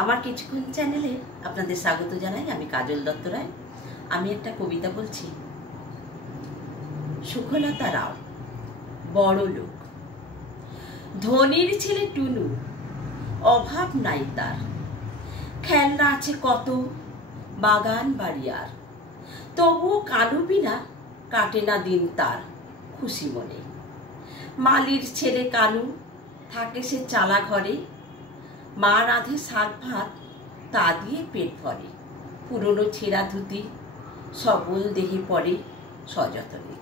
আমার কিছুক্ষণ চ্যানেলে আপনাদের স্বাগত জানাই। আমি কাজল দত্ত রায়। আমি একটা কবিতা বলছি। সুখলতা রাও, বড় লোক। ধনির ছেলে টুনু, অভাব নাই তার, খেলনা আছে কত, বাগান বাড়িয়ার, তবুও কালু বিনা কাটে না দিন তার খুশি মনে। মালির ছেলে কালু, থাকে সে চালা ঘরে, মা রাঁধে শাক ভাত, তা দিয়ে পেট ভরে। পুরনো ছেঁড়া ধুতি সবল দেহে পড়ে সযতনে।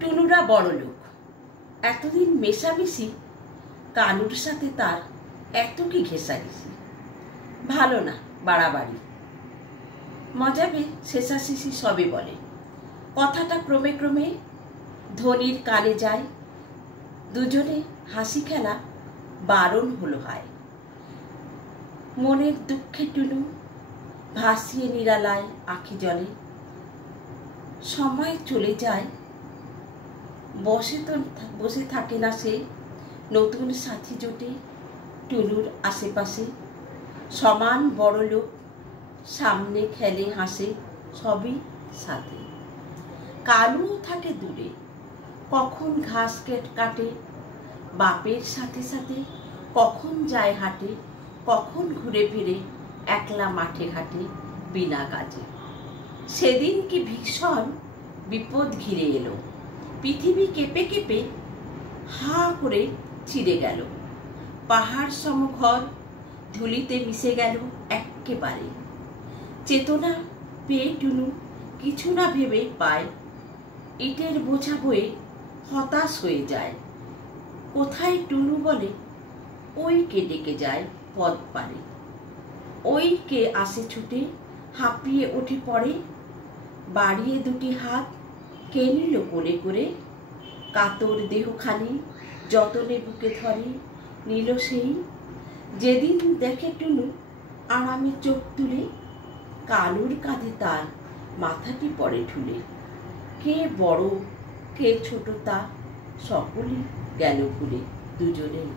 টুনুরা বড় লোক, এতদিন মেশামেশি, কালুর সাথে তার এত কি ঘেঁষাঘেঁষি। ভালো না বাড়াবাড়ি, মজাবে শেষাশেষি সবে বলে। কথাটা ক্রমে ক্রমে ধনির কানে যায়, দুজনে হাসি খেলা বারণ হলো হায়। মনের দুঃখে টুনু ভাসিয়ে নিরালায় আঁখি জলে। সময় চলে যায়, বসে থাকে না সে, নতুন সাথী জোটে টুনুর আশেপাশে। সমান বড় লোক, সামনে খেলে হাসে সবই সাথে। কালু থাকে দূরে, কখন ঘাস কাটে, বাপের সাথে সাথে কখন যায় হাটে, কখন ঘুরে ফিরে একলা মাঠে ঘাটে বিনা কাজে। সেদিন কি ভীষণ বিপদ ঘিরে এলো, পৃথিবী কেঁপে কেঁপে হা করে ছিঁড়ে গেল। পাহাড় সম ঘর ধুলিতে মিশে গেল এক্কেবারে। চেতনা পেয়ে টুনু কিছু না ভেবে পায়, ইটের বোঝা বয়ে হতাশ হয়ে যায়। কোথায় টুনু বলে, ওই কে ডেকে যায় পথ পারে। ওই কে আসে ছুটে, হাঁপিয়ে উঠে পড়ে, বাড়িয়ে দুটি হাত কে নিল কোলে করে। কাতর দেহখানি যতনে বুকে ধরে নিল সেই। যেদিন দেখে টুনু আরামে চোখ তুলে, কালুর কাঁধে তার মাথাটি পড়ে ঢুলে। কে বড় কে ছোট তা সকলেই গেল ভুলে দুজনেই।